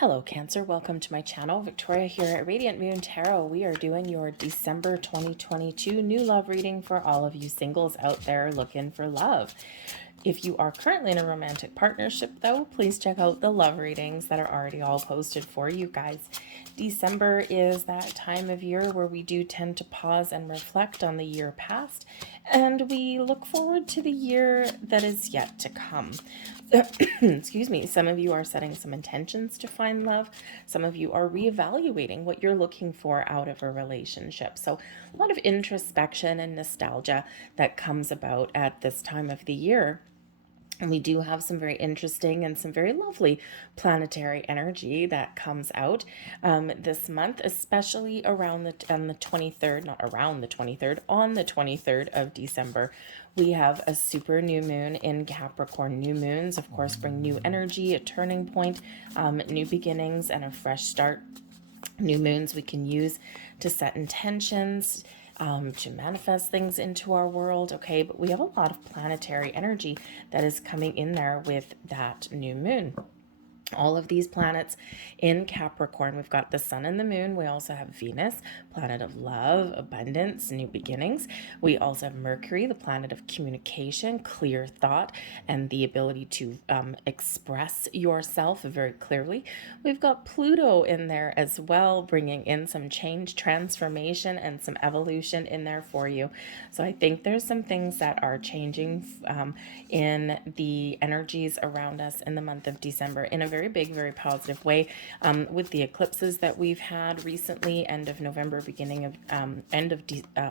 Hello Cancer, welcome to my channel. Victoria here at Radiant Moon Tarot. We are doing your December 2022 new love reading for all of you singles out there looking for love. If you are currently in a romantic partnership though, please check out the love readings that are already all posted for you guys. December is that time of year where we do tend to pause and reflect on the year past, and we look forward to the year that is yet to come. Excuse me. Some of you are setting some intentions to find love. Some of you are reevaluating what you're looking for out of a relationship. So a lot of introspection and nostalgia that comes about at this time of the year. And we do have some very interesting and some very lovely planetary energy that comes out this month, especially around on the 23rd, not around the 23rd, on the 23rd of December. We have a super new moon in Capricorn. New moons, of course, bring new energy, a turning point, new beginnings, and a fresh start. New moons we can use to set intentions, to manifest things into our world, okay? But we have a lot of planetary energy that is coming in there with that new moon. All of these planets in Capricorn, we've got the sun and the moon. We also have Venus, planet of love, abundance, new beginnings. We also have Mercury, the planet of communication, clear thought, and the ability to express yourself very clearly. We've got Pluto in there as well, bringing in some change, transformation, and some evolution in there for you. So I think there's some things that are changing in the energies around us in the month of December in a very big, very positive way, with the eclipses that we've had recently, end of November, beginning of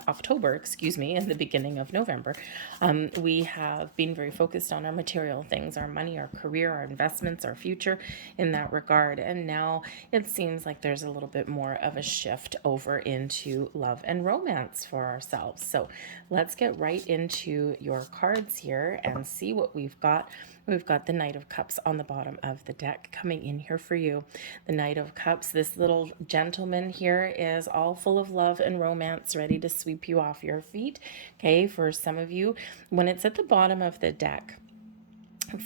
October, excuse me, and the beginning of November. We have been very focused on our material things, our money, our career, our investments, our future in that regard. And now it seems like there's a little bit more of a shift over into love and romance for ourselves. So let's get right into your cards here and see what we've got. We've got the Knight of Cups on the bottom of the deck coming in here for you. The Knight of Cups, this little gentleman here, is all full of love and romance, ready to sweep you off your feet. Okay, for some of you, when it's at the bottom of the deck,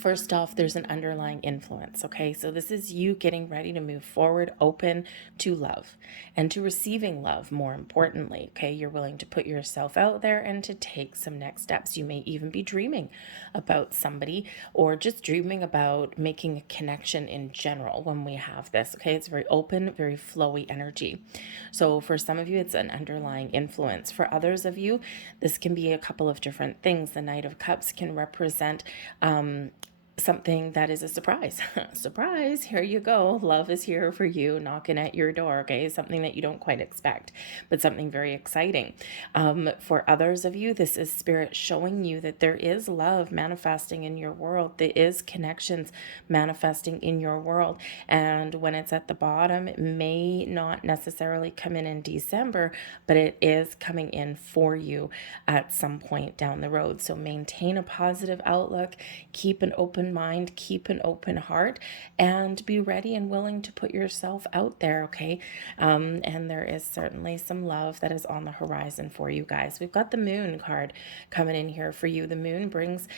first off, there's an underlying influence, okay? So this is you getting ready to move forward, open to love and to receiving love, more importantly, okay? You're willing to put yourself out there and to take some next steps. You may even be dreaming about somebody or just dreaming about making a connection in general when we have this, okay? It's very open, very flowy energy. So for some of you, it's an underlying influence. For others of you, this can be a couple of different things. The Knight of Cups can represent something that is a surprise. Surprise, here you go. Love is here for you, knocking at your door, okay? Something that you don't quite expect, but something very exciting. For others of you, this is Spirit showing you that there is love manifesting in your world. There is connections manifesting in your world. And when it's at the bottom, it may not necessarily come in December, but it is coming in for you at some point down the road. So maintain a positive outlook, keep an open mind, keep an open heart, and be ready and willing to put yourself out there, okay? And there is certainly some love that is on the horizon for you guys. We've got the Moon card coming in here for you. The Moon brings,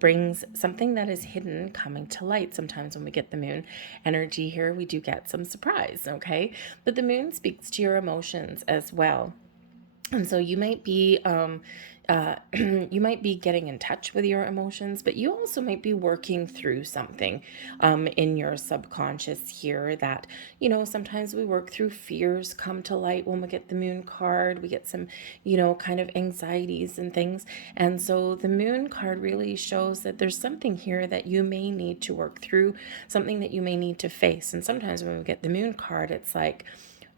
brings something that is hidden coming to light. Sometimes when we get the Moon energy here, we do get some surprise, okay? But the Moon speaks to your emotions as well. And so you might be you might be getting in touch with your emotions, but you also might be working through something in your subconscious here that, sometimes we work through fears come to light when we get the Moon card. We get some, kind of anxieties and things. And so the Moon card really shows that there's something here that you may need to work through, something that you may need to face. And sometimes when we get the Moon card, it's like,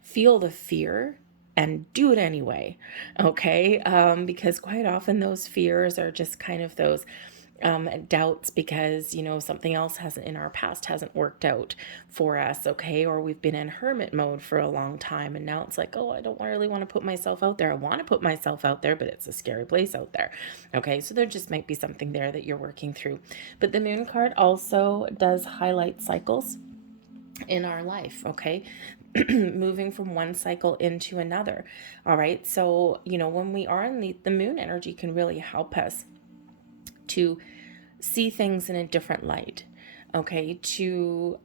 feel the fear and do it anyway, okay? Because quite often those fears are just kind of those doubts because, something else in our past hasn't worked out for us, okay? Or we've been in hermit mode for a long time, and now it's like, oh, I don't really want to put myself out there. I want to put myself out there, but it's a scary place out there, okay? So there just might be something there that you're working through. But the Moon card also does highlight cycles in our life, okay? Moving from one cycle into another. All right. So, when we are in the Moon energy can really help us to see things in a different light. okay, to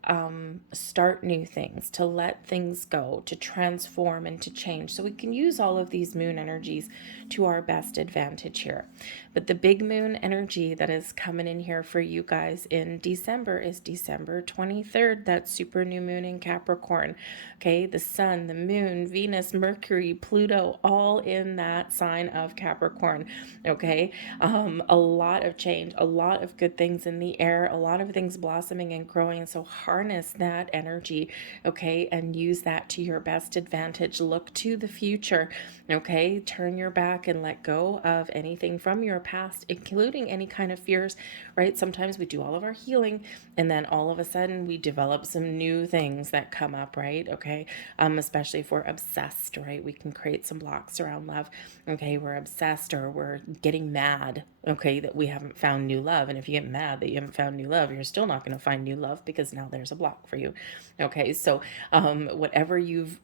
start new things, to let things go, to transform and to change. So we can use all of these moon energies to our best advantage here. But the big moon energy that is coming in here for you guys in December is December 23rd. That super new moon in Capricorn. Okay, the sun, the moon, Venus, Mercury, Pluto, all in that sign of Capricorn. Okay, a lot of change, a lot of good things in the air, a lot of things blossoming and growing. So harness that energy, okay, and use that to your best advantage. Look to the future, okay? Turn your back and let go of anything from your past, including any kind of fears, right? Sometimes we do all of our healing and then all of a sudden we develop some new things that come up, right? Okay, especially if we're obsessed, right? We can create some blocks around love. Okay, we're obsessed or we're getting mad, okay, that we haven't found new love. And if you get mad that you haven't found new love, you're still not going to find new love because now there's a block for you. Okay, so whatever you've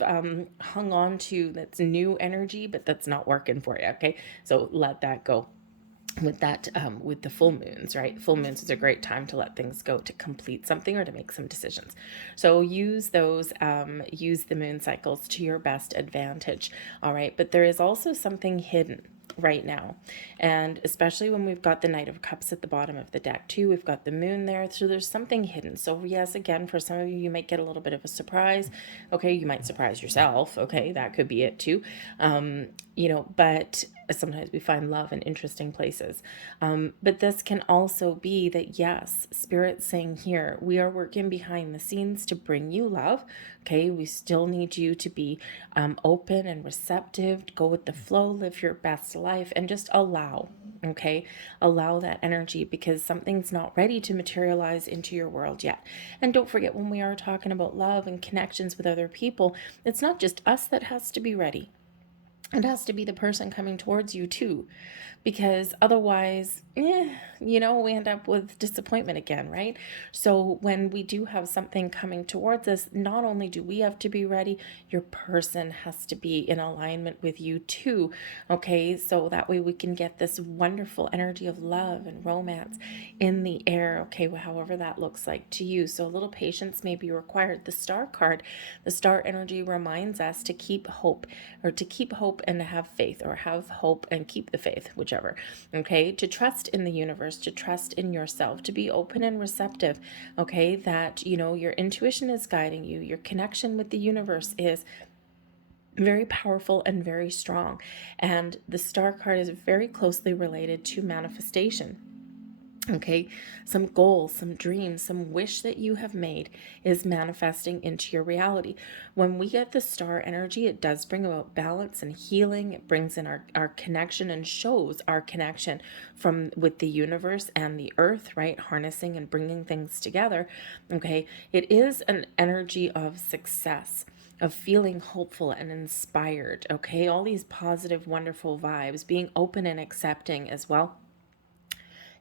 hung on to that's new energy, but that's not working for you. Okay, so let that go. With that, with the full moons, right? Full moons is a great time to let things go, to complete something or to make some decisions. So use those, use the moon cycles to your best advantage. All right. But there is also something hidden right now, and especially when we've got the Knight of Cups at the bottom of the deck too, we've got the moon there, so there's something hidden. So yes, again, for some of you, you might get a little bit of a surprise. Okay, you might surprise yourself. Okay, that could be it too. But sometimes we find love in interesting places. But this can also be that, yes, Spirit's saying here, we are working behind the scenes to bring you love. Okay, we still need you to be open and receptive, go with the flow, live your best life, and just allow. Okay, allow that energy because something's not ready to materialize into your world yet. And don't forget, when we are talking about love and connections with other people, it's not just us that has to be ready. It has to be the person coming towards you too, because otherwise, we end up with disappointment again, right? So when we do have something coming towards us, not only do we have to be ready, your person has to be in alignment with you too, okay? So that way we can get this wonderful energy of love and romance in the air, okay, however that looks like to you. So a little patience may be required. The star card, the star energy reminds us to keep hope, or to keep hope and to have faith, or have hope and keep the faith, whichever. Okay, to trust in the universe, to trust in yourself, to be open and receptive. Okay, that your intuition is guiding you, your connection with the universe is very powerful and very strong. And the star card is very closely related to manifestation. Okay, some goals, some dreams, some wish that you have made is manifesting into your reality. When we get the star energy, it does bring about balance and healing. It brings in our connection and shows our connection with the universe and the earth, right? Harnessing and bringing things together. Okay, it is an energy of success, of feeling hopeful and inspired. Okay, all these positive, wonderful vibes, being open and accepting as well.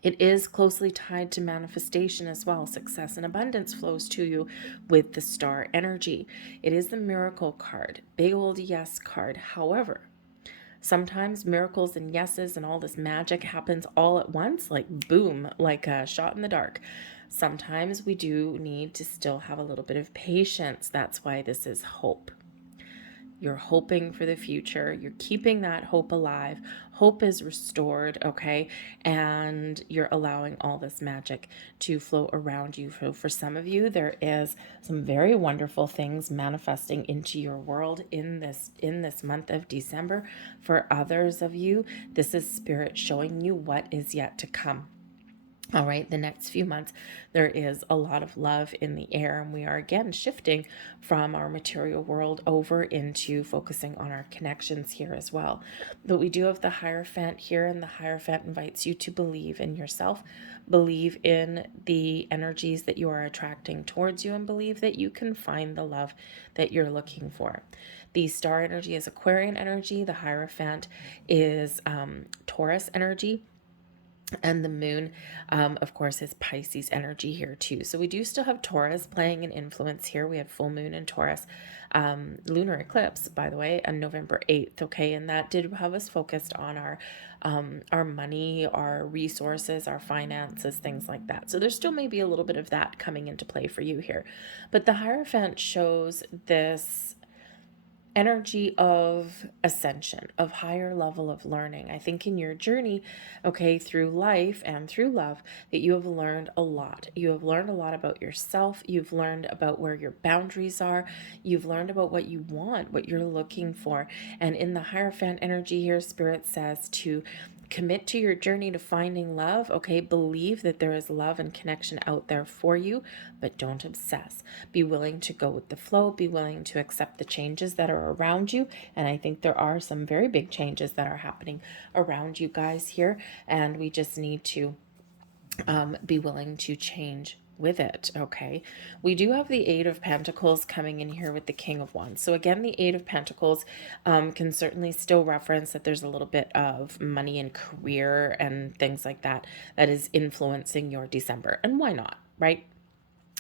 It is closely tied to manifestation as well. Success and abundance flows to you with the star energy. It is the miracle card, big old yes card. However, sometimes miracles and yeses and all this magic happens all at once, like boom, like a shot in the dark. Sometimes we do need to still have a little bit of patience. That's why this is hope. You're hoping for the future. You're keeping that hope alive. Hope is restored, okay? And you're allowing all this magic to flow around you. For some of you, there is some very wonderful things manifesting into your world in this month of December. For others of you, this is Spirit showing you what is yet to come. All right, the next few months, there is a lot of love in the air, and we are again shifting from our material world over into focusing on our connections here as well. But we do have the hierophant here, and the hierophant invites you to believe in yourself, believe in the energies that you are attracting towards you, and believe that you can find the love that you're looking for. The star energy is Aquarian energy. The hierophant is Taurus energy. And the moon, of course, is Pisces energy here too. So we do still have Taurus playing an influence here. We had full moon in Taurus, lunar eclipse, by the way, on November 8th. Okay. And that did have us focused on our money, our resources, our finances, things like that. So there still may be a little bit of that coming into play for you here. But the Hierophant shows this energy of ascension, of higher level of learning. I think in your journey, okay, through life and through love, that you have learned a lot. You have learned a lot about yourself. You've learned about where your boundaries are. You've learned about what you want, what you're looking for. And in the Hierophant energy here, Spirit says to commit to your journey to finding love. Okay, believe that there is love and connection out there for you, but don't obsess. Be willing to go with the flow. Be willing to accept the changes that are around you. And I think there are some very big changes that are happening around you guys here, and we just need to be willing to change with it. Okay, we do have the Eight of Pentacles coming in here with the King of Wands. So again, the Eight of Pentacles can certainly still reference that there's a little bit of money and career and things like that that is influencing your December. And why not, right?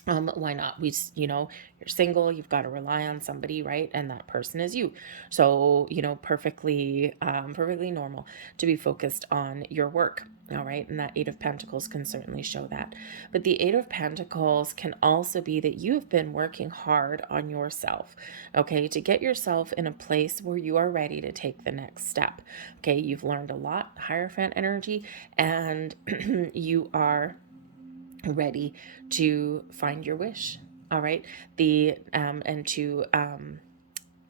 Why not? You're single, you've got to rely on somebody, right? And that person is you. So, perfectly normal to be focused on your work. All right. And that Eight of Pentacles can certainly show that. But the Eight of Pentacles can also be that you've been working hard on yourself, okay, to get yourself in a place where you are ready to take the next step. Okay. You've learned a lot, Hierophant energy, and you are ready to find your wish. All right. And to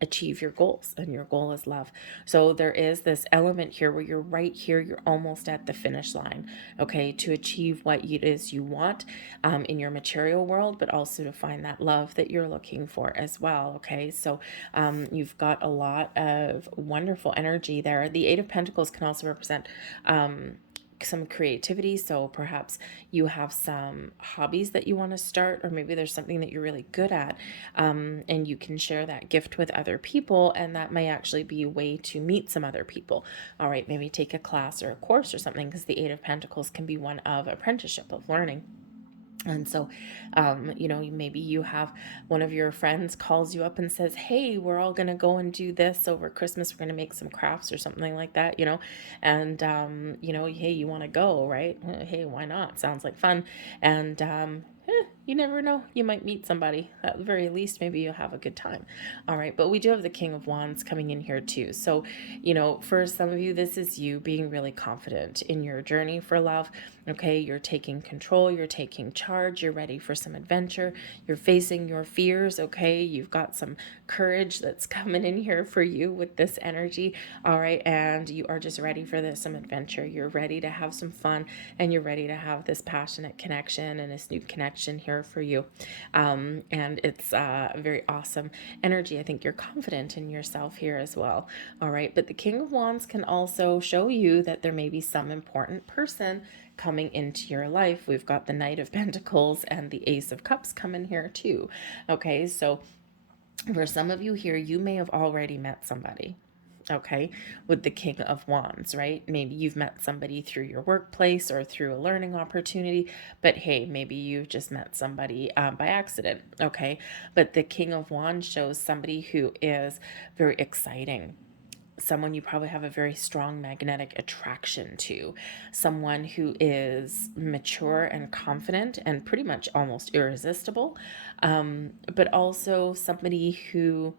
achieve your goals, and your goal is love. So there is this element here where you're right here, you're almost at the finish line, okay, to achieve what it is you want in your material world, but also to find that love that you're looking for as well. Okay, so you've got a lot of wonderful energy there. The Eight of Pentacles can also represent some creativity. So perhaps you have some hobbies that you want to start, or maybe there's something that you're really good at, and you can share that gift with other people, and that may actually be a way to meet some other people. All right, maybe take a class or a course or something, because the Eight of Pentacles can be one of apprenticeship, of learning. And so, maybe you have one of your friends calls you up and says, hey, we're all going to go and do this over Christmas. We're going to make some crafts or something like that, and, hey, you want to go, right? Hey, why not? Sounds like fun. And, you never know. You might meet somebody. At the very least, maybe you'll have a good time. All right. But we do have the King of Wands coming in here too. So, for some of you, this is you being really confident in your journey for love. Okay. You're taking control. You're taking charge. You're ready for some adventure. You're facing your fears. Okay. You've got some courage that's coming in here for you with this energy. All right. And you are just ready for some adventure. You're ready to have some fun, and you're ready to have this passionate connection and this new connection here for you. And it's a very awesome energy. I think you're confident in yourself here as well. All right. But the King of Wands can also show you that there may be some important person coming into your life. We've got the Knight of Pentacles and the Ace of Cups coming here too. Okay. So for some of you here, you may have already met somebody. Okay, with the King of Wands, right? Maybe you've met somebody through your workplace or through a learning opportunity, but hey, maybe you've just met somebody by accident. Okay, but the King of Wands shows somebody who is very exciting, someone you probably have a very strong magnetic attraction to, someone who is mature and confident and pretty much almost irresistible, but also somebody who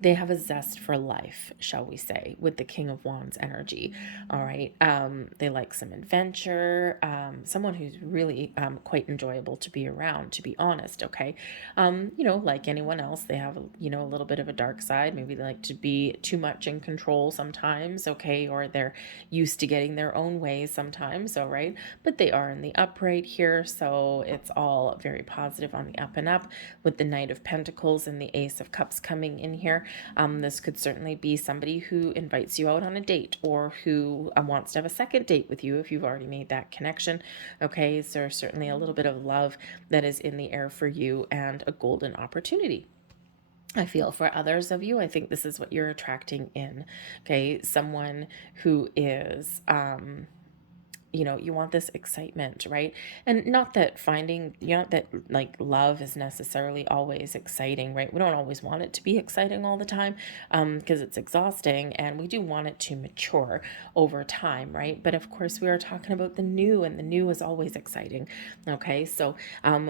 they have a zest for life, shall we say, with the King of Wands energy. All right. They like some adventure, someone who's really quite enjoyable to be around, to be honest. Okay. Like anyone else, they have, a little bit of a dark side. Maybe they like to be too much in control sometimes. Okay. Or they're used to getting their own ways sometimes. All right. But they are in the upright here. So it's all very positive on the up and up, with the Knight of Pentacles and the Ace of Cups coming in here. This could certainly be somebody who invites you out on a date, or who wants to have a second date with you if you've already made that connection. Okay, so there's certainly a little bit of love that is in the air for you, and a golden opportunity. I feel for others of you, I think this is what you're attracting in. Okay, someone who is you want this excitement, right? And not that not that like love is necessarily always exciting, right? We don't always want it to be exciting all the time, because it's exhausting, and we do want it to mature over time, right? But of course, we are talking about the new, and the new is always exciting. Okay, so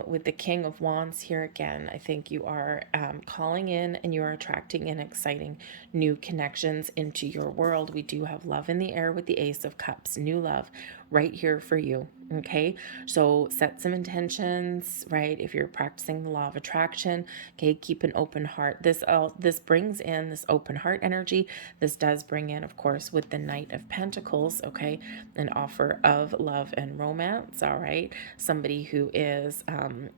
with the King of Wands here again, I think you are calling in and you are attracting in exciting new connections into your world. We do have love in the air with the Ace of Cups, new love right here for you. Okay, so set some intentions, right? If you're practicing the law of attraction, okay, keep an open heart. This brings in this open heart energy. This does bring in, of course, with the Knight of Pentacles, okay, an offer of love and romance. All right, somebody who is,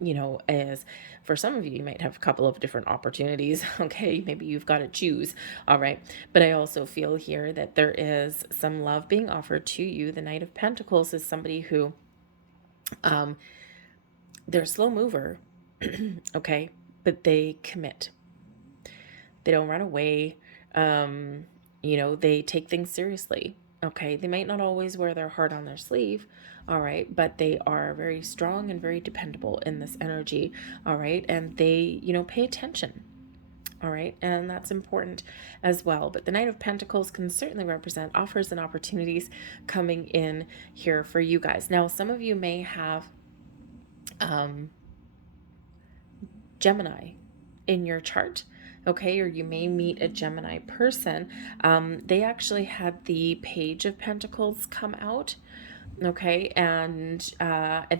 is, for some of you, you might have a couple of different opportunities. Okay, maybe you've got to choose. All right, but I also feel here that there is some love being offered to you. The Knight of Pentacles is somebody who, they're a slow mover, okay, but they commit. They don't run away. They take things seriously. Okay, they might not always wear their heart on their sleeve, all right, but they are very strong and very dependable in this energy, all right, and they, pay attention. All right, and that's important as well. But the Knight of Pentacles can certainly represent offers and opportunities coming in here for you guys. Now, some of you may have Gemini in your chart, okay, or you may meet a Gemini person. They actually had the Page of Pentacles come out. Okay, and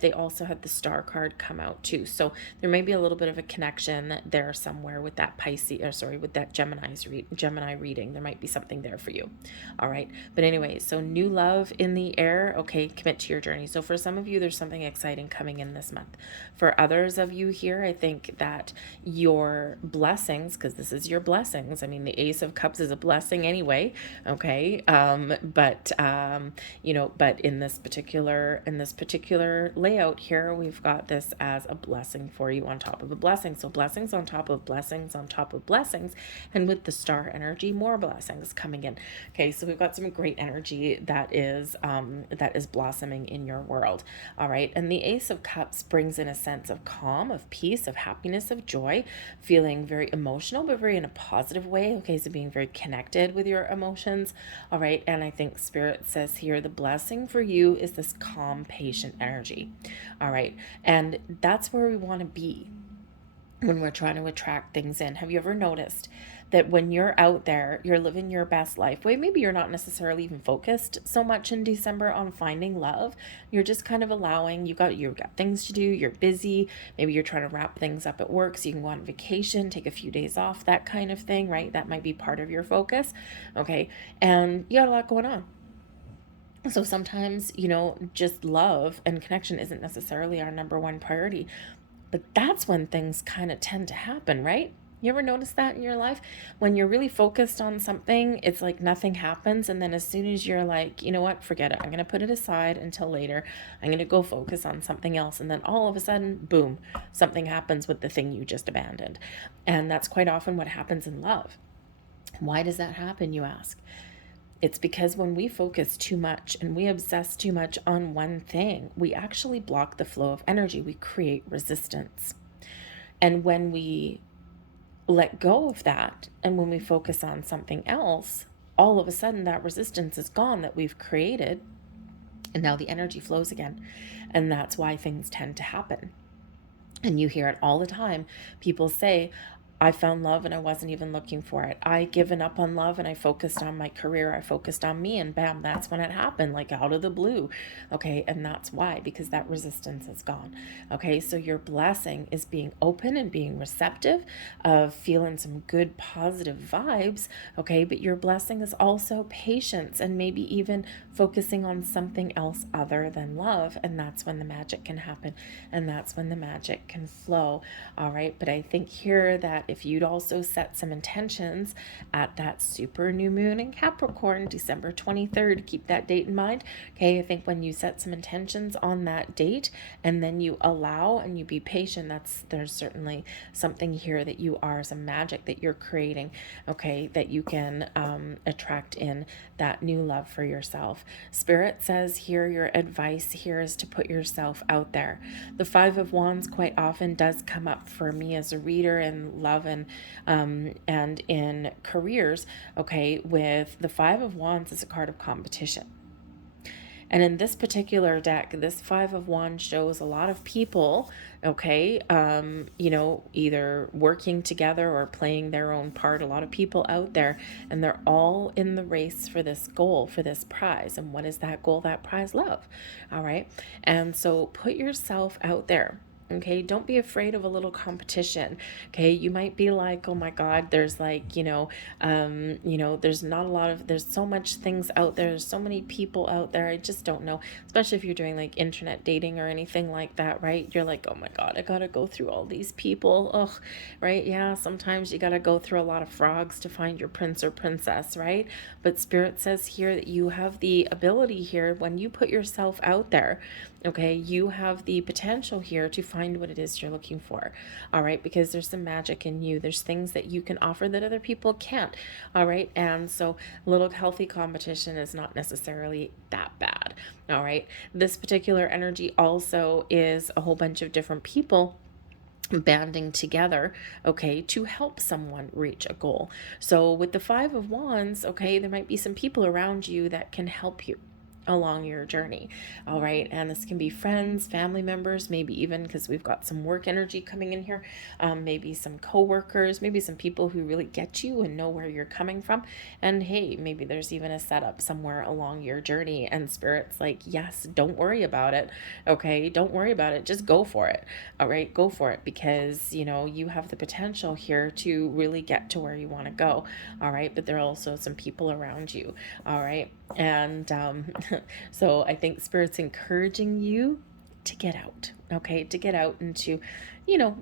they also had the Star card come out too. So there may be a little bit of a connection there somewhere with that with that Gemini reading. There might be something there for you. All right, but anyway, so new love in the air. Okay, commit to your journey. So for some of you, there's something exciting coming in this month. For others of you here, I think that your blessings, because this is your blessings. I mean, the Ace of Cups is a blessing anyway. Okay, but in this particular layout here, we've got this as a blessing for you on top of a blessing. So blessings on top of blessings on top of blessings, and with the star energy, more blessings coming in. Okay, so we've got some great energy that is blossoming in your world. All right, and the Ace of Cups brings in a sense of calm, of peace, of happiness, of joy, feeling very emotional, but very in a positive way. Okay, so being very connected with your emotions. All right, and I think Spirit says here the blessing for you is this calm, patient energy. All right, and that's where we want to be when we're trying to attract things in. Have you ever noticed that when you're out there, you're living your best life? Well, maybe you're not necessarily even focused so much in December on finding love. You're just kind of allowing, you've got things to do, you're busy, maybe you're trying to wrap things up at work so you can go on vacation, take a few days off, that kind of thing, right? That might be part of your focus, okay? And you got a lot going on. So sometimes, just love and connection isn't necessarily our number one priority, but that's when things kind of tend to happen, right? You ever notice that in your life? When you're really focused on something, it's like nothing happens. And then as soon as you're like, you know what, forget it. I'm going to put it aside until later. I'm going to go focus on something else. And then all of a sudden, boom, something happens with the thing you just abandoned. And that's quite often what happens in love. Why does that happen, you ask? It's because when we focus too much and we obsess too much on one thing, we actually block the flow of energy. We create resistance. And when we let go of that and when we focus on something else, all of a sudden that resistance is gone that we've created. And now the energy flows again. And that's why things tend to happen. And you hear it all the time. People say, I found love and I wasn't even looking for it. I given up on love and I focused on my career. I focused on me, and bam, that's when it happened, like out of the blue. Okay, and that's why, because that resistance is gone. Okay, so your blessing is being open and being receptive, of feeling some good positive vibes. Okay, but your blessing is also patience and maybe even focusing on something else other than love. And that's when the magic can happen, and that's when the magic can flow. All right, but I think here that if you'd also set some intentions at that super new moon in Capricorn, December 23rd, keep that date in mind. Okay, I think when you set some intentions on that date and then you allow and you be patient, there's certainly something here that you are, some magic that you're creating, okay, that you can attract in that new love for yourself. Spirit says here, your advice here is to put yourself out there. The Five of Wands quite often does come up for me as a reader in love and in careers, okay, with the Five of Wands is a card of competition. And in this particular deck, this Five of Wands shows a lot of people, okay, either working together or playing their own part. A lot of people out there, and they're all in the race for this goal, for this prize. And what is that goal, that prize? Love. All right. And so put yourself out there. Okay, don't be afraid of a little competition. Okay, you might be like, oh my God, there's like, there's not a lot of, there's so much things out there. There's so many people out there. I just don't know, especially if you're doing like internet dating or anything like that, right? You're like, oh my God, I gotta go through all these people. Ugh, right? Yeah, sometimes you gotta go through a lot of frogs to find your prince or princess, right? But Spirit says here that you have the ability here when you put yourself out there. Okay, you have the potential here to find what it is you're looking for. All right, because there's some magic in you. There's things that you can offer that other people can't. All right, and so a little healthy competition is not necessarily that bad. All right, this particular energy also is a whole bunch of different people banding together, okay, to help someone reach a goal. So with the Five of Wands, okay, there might be some people around you that can help you along your journey. All right, and this can be friends, family members, maybe even, because we've got some work energy coming in here, maybe some co-workers, maybe some people who really get you and know where you're coming from. And hey, maybe there's even a setup somewhere along your journey, and Spirit's like, yes, don't worry about it. Okay, don't worry about it, just go for it. All right, go for it, because you have the potential here to really get to where you want to go. All right, but there are also some people around you. All right, and so I think Spirit's encouraging you to get out, okay, to get out and to,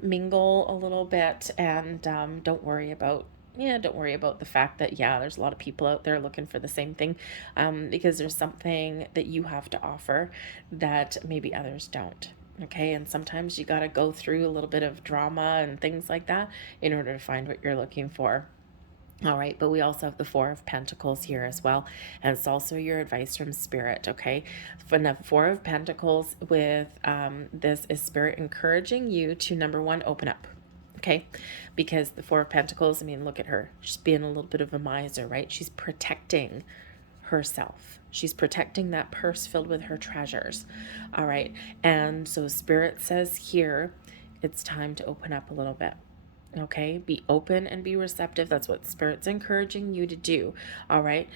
mingle a little bit, and don't worry about the fact that, there's a lot of people out there looking for the same thing, because there's something that you have to offer that maybe others don't. Okay, and sometimes you got to go through a little bit of drama and things like that in order to find what you're looking for. All right, but we also have the Four of Pentacles here as well, and it's also your advice from Spirit, okay? From the Four of Pentacles with this is Spirit encouraging you to, number one, open up, okay? Because the Four of Pentacles, I mean, look at her. She's being a little bit of a miser, right? She's protecting herself. She's protecting that purse filled with her treasures, all right? And so Spirit says here, it's time to open up a little bit. Okay, be open and be receptive. That's what Spirit's encouraging you to do. All right.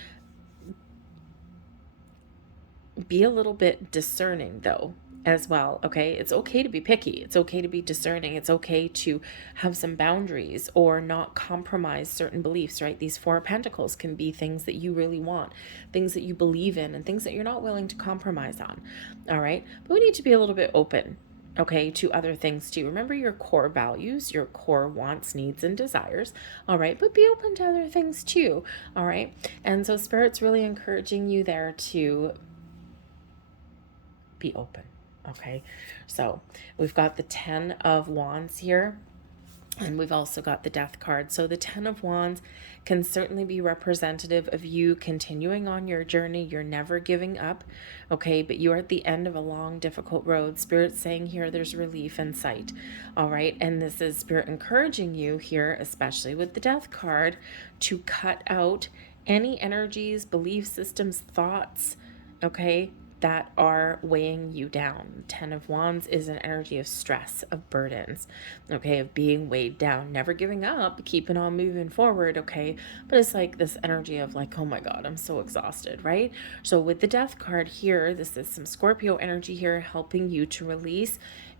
Be a little bit discerning though as well. Okay, it's okay to be picky. It's okay to be discerning. It's okay to have some boundaries or not compromise certain beliefs, right? These Four of Pentacles can be things that you really want, things that you believe in, and things that you're not willing to compromise on. All right, but we need to be a little bit open, okay, to other things too. Remember your core values, your core wants, needs, and desires, all right, but be open to other things too, all right? And so Spirit's really encouraging you there to be open, okay? So we've got the Ten of Wands here, and we've also got the Death card. So the Ten of Wands can certainly be representative of you continuing on your journey. You're never giving up, okay? But you're at the end of a long, difficult road. Spirit's saying here there's relief in sight, all right? And this is Spirit encouraging you here, especially with the Death card, to cut out any energies, belief systems, thoughts, okay, that are weighing you down. Ten of Wands is an energy of stress, of burdens, okay, of being weighed down, never giving up, keeping on moving forward, okay? But it's like this energy of like, oh my God, I'm so exhausted, right? So with the Death card here, this is some Scorpio energy here helping you to release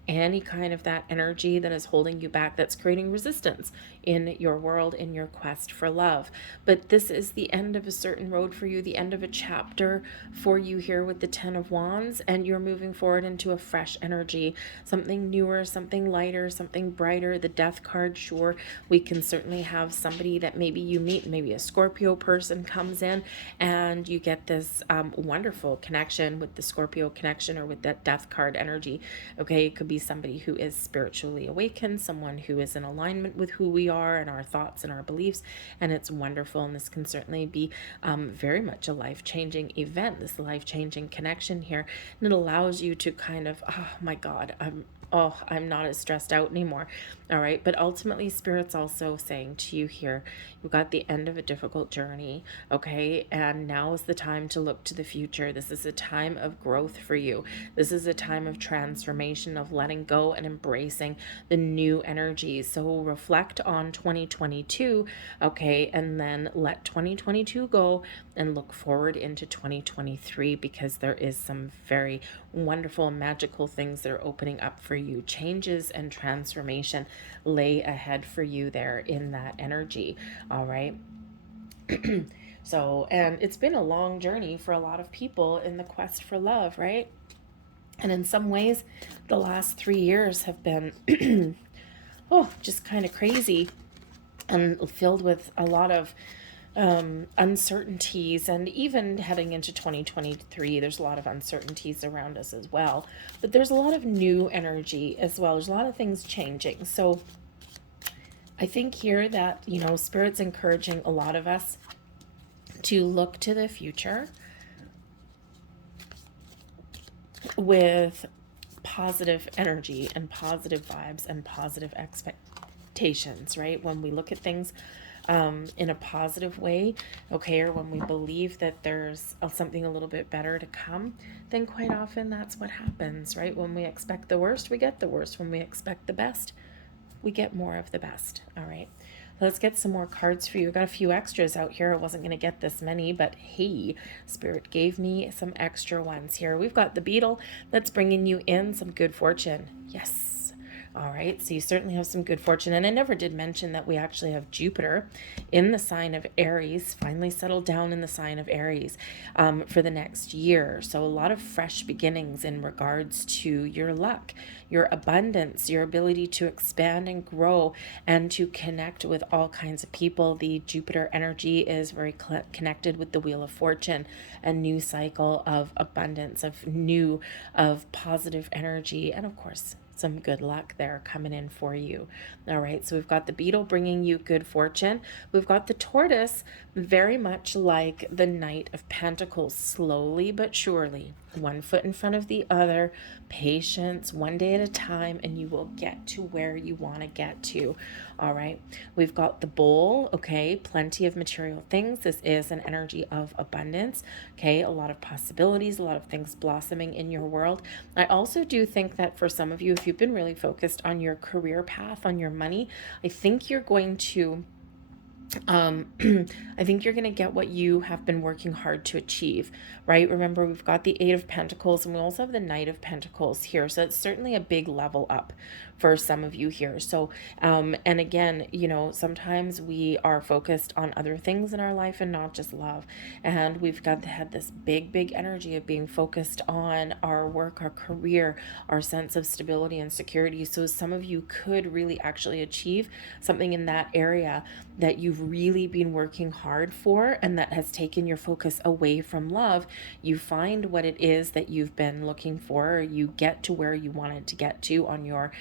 any kind of that energy that is holding you back, that's creating resistance in your world, in your quest for love. But this is the end of a certain road for you, the end of a chapter for you here with the Ten of Wands, and you're moving forward into a fresh energy, something newer, something lighter, something brighter. The Death card, sure, we can certainly have somebody that maybe you meet, maybe a Scorpio person comes in, and you get this wonderful connection with the Scorpio connection, or with that Death card energy. Okay, it could be somebody who is spiritually awakened, someone who is in alignment with who we are and our thoughts and our beliefs, and it's wonderful. And this can certainly be very much a life-changing event, this life-changing connection here, and it allows you to kind of, oh my God, I'm not as stressed out anymore. All right. But ultimately, Spirit's also saying to you here, you've got the end of a difficult journey. Okay. And now is the time to look to the future. This is a time of growth for you. This is a time of transformation, of letting go and embracing the new energies. So reflect on 2022. Okay. And then let 2022 go and look forward into 2023, because there is some very wonderful, magical things that are opening up for you. Changes and transformation lay ahead for you there in that energy. All right. So, and it's been a long journey for a lot of people in the quest for love, right? And in some ways, the last 3 years have been, just kind of crazy and filled with a lot of uncertainties. And even heading into 2023, there's a lot of uncertainties around us as well. But there's a lot of new energy as well. There's a lot of things changing. So I think here that, Spirit's encouraging a lot of us to look to the future with positive energy and positive vibes and positive expectations, right? When we look at things in a positive way, okay, or when we believe that there's something a little bit better to come, then quite often that's what happens, right? When we expect the worst, we get the worst. When we expect the best, we get more of the best. All right. Let's get some more cards for you. I've got a few extras out here. I wasn't going to get this many, but hey, Spirit gave me some extra ones here. We've got the Beetle that's bringing you in some good fortune. Yes. All right, so you certainly have some good fortune. And I never did mention that we actually have Jupiter in the sign of Aries, finally settled down in the sign of Aries for the next year. So a lot of fresh beginnings in regards to your luck, your abundance, your ability to expand and grow and to connect with all kinds of people. The Jupiter energy is very connected with the Wheel of Fortune, a new cycle of abundance, of positive energy, and of course, some good luck there coming in for you. All right, so we've got the Beetle bringing you good fortune. We've got the Tortoise, very much like the Knight of Pentacles, slowly but surely, one foot in front of the other, patience, one day at a time, and you will get to where you want to get to. All right, we've got the Bull, okay, plenty of material things. This is an energy of abundance, okay, a lot of possibilities, a lot of things blossoming in your world. I also do think that for some of you, if you've been really focused on your career path, on your money, I think you're going to I think you're going to get what you have been working hard to achieve, right? Remember, we've got the Eight of Pentacles and we also have the Knight of Pentacles here. So it's certainly a big level up for some of you here. So, and again, sometimes we are focused on other things in our life and not just love. And we've had this big energy of being focused on our work, our career, our sense of stability and security. So some of you could really actually achieve something in that area that you've really been working hard for, and that has taken your focus away from love. You find what it is that you've been looking for, or you get to where you wanted to get to on your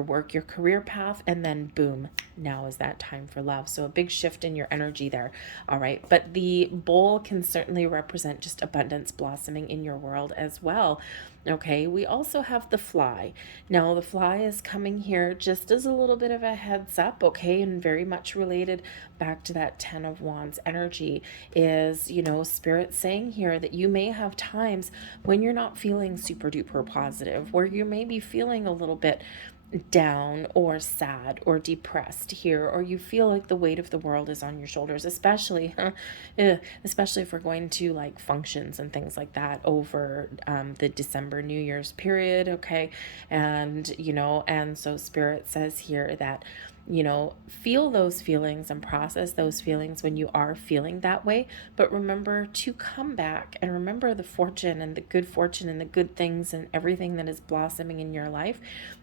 work, your career path, and then boom, now is that time for love. So a big shift in your energy there. All right, but the Bull can certainly represent just abundance blossoming in your world as well. Okay, we also have the Fly. Now the Fly is coming here just as a little bit of a heads up, okay, and very much related back to that Ten of Wands energy is, Spirit saying here that you may have times when you're not feeling super duper positive, where you may be feeling a little bit down or sad or depressed here, or you feel like the weight of the world is on your shoulders, especially especially if we're going to like functions and things like that over the December New Year's period, okay? And and so Spirit says here that feel those feelings and process those feelings when you are feeling that way. But remember to come back and remember the fortune and the good fortune and the good things and everything that is blossoming in your life.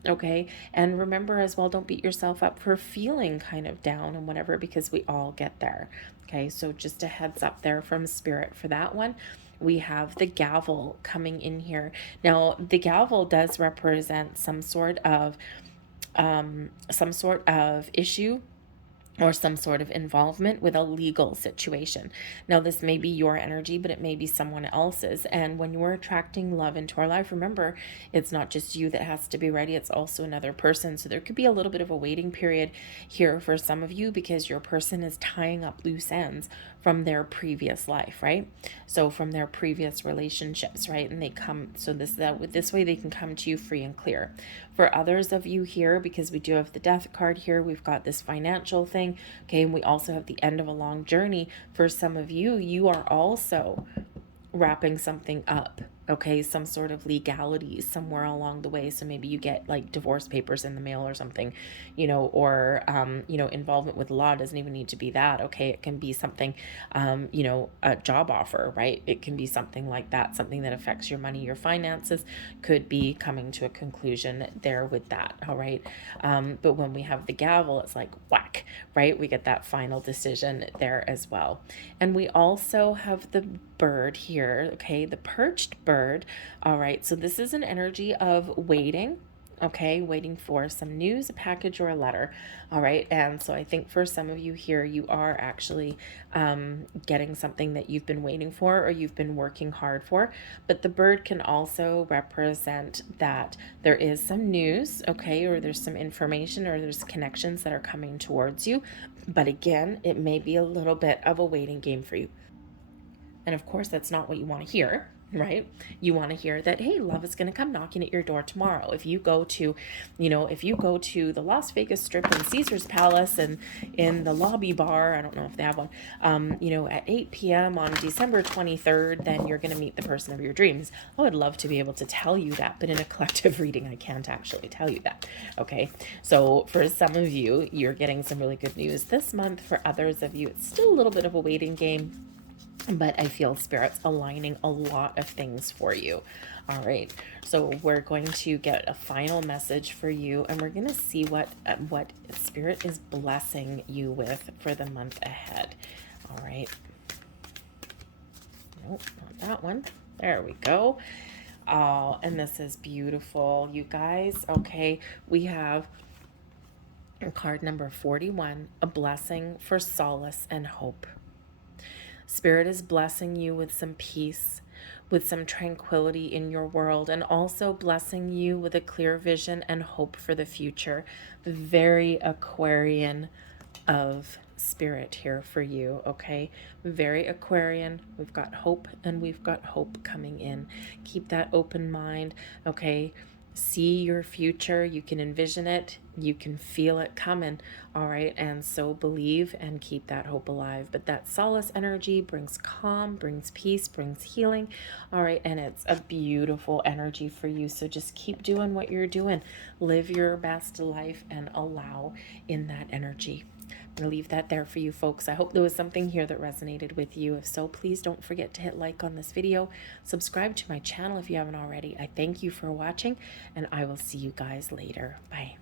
Okay. And remember as well, don't beat yourself up for feeling kind of down and whatever, because we all get there. Okay. So just a heads up there from Spirit for that one. We have the gavel coming in here. Now, the gavel does represent some sort of issue or some sort of involvement with a legal situation. Now, this may be your energy, but it may be someone else's. And when you're attracting love into our life, remember, it's not just you that has to be ready, it's also another person. So there could be a little bit of a waiting period here for some of you, because your person is tying up loose ends from their previous life, right? So from their previous relationships, right? And they come, so this way they can come to you free and clear. For others of you here, because we do have the Death card here, we've got this financial thing, okay? And we also have the end of a long journey. For some of you, you are also wrapping something up, okay? Some sort of legalities somewhere along the way. So maybe you get like divorce papers in the mail or something, or involvement with law. Doesn't even need to be that, okay? It can be something, a job offer, right? It can be something like that, something that affects your money, your finances, could be coming to a conclusion there with that, all right? But when we have the gavel, it's like whack, right? We get that final decision there as well. And we also have the bird here, okay? The perched bird, all right? So this is an energy of waiting, okay? Waiting for some news, a package, or a letter, all right? And so I think for some of you here, you are actually getting something that you've been waiting for or you've been working hard for. But the bird can also represent that there is some news, okay? Or there's some information or there's connections that are coming towards you. But again, it may be a little bit of a waiting game for you. And of course, that's not what you want to hear, right? You want to hear that, hey, love is going to come knocking at your door tomorrow. If you go to, the Las Vegas Strip and Caesar's Palace and in the lobby bar, I don't know if they have one, at 8 p.m. on December 23rd, then you're going to meet the person of your dreams. I would love to be able to tell you that, but in a collective reading, I can't actually tell you that. Okay. So for some of you, you're getting some really good news this month. For others of you, it's still a little bit of a waiting game. But I feel Spirit's aligning a lot of things for you. All right. So we're going to get a final message for you, and we're going to see what Spirit is blessing you with for the month ahead. All right. Nope, not that one. There we go. Oh, and this is beautiful, you guys. Okay. We have card number 41, a blessing for solace and hope. Spirit is blessing you with some peace, with some tranquility in your world, and also blessing you with a clear vision and hope for the future. Very Aquarian of Spirit here for you, okay? Very Aquarian. We've got hope, and we've got hope coming in. Keep that open mind, okay? See your future. You can envision it. You can feel it coming. All right. And so believe and keep that hope alive. But that solace energy brings calm, brings peace, brings healing. All right. And it's a beautiful energy for you. So just keep doing what you're doing. Live your best life and allow in that energy. I'm going to leave that there for you folks. I hope there was something here that resonated with you. If so, please don't forget to hit like on this video. Subscribe to my channel if you haven't already. I thank you for watching, and I will see you guys later. Bye.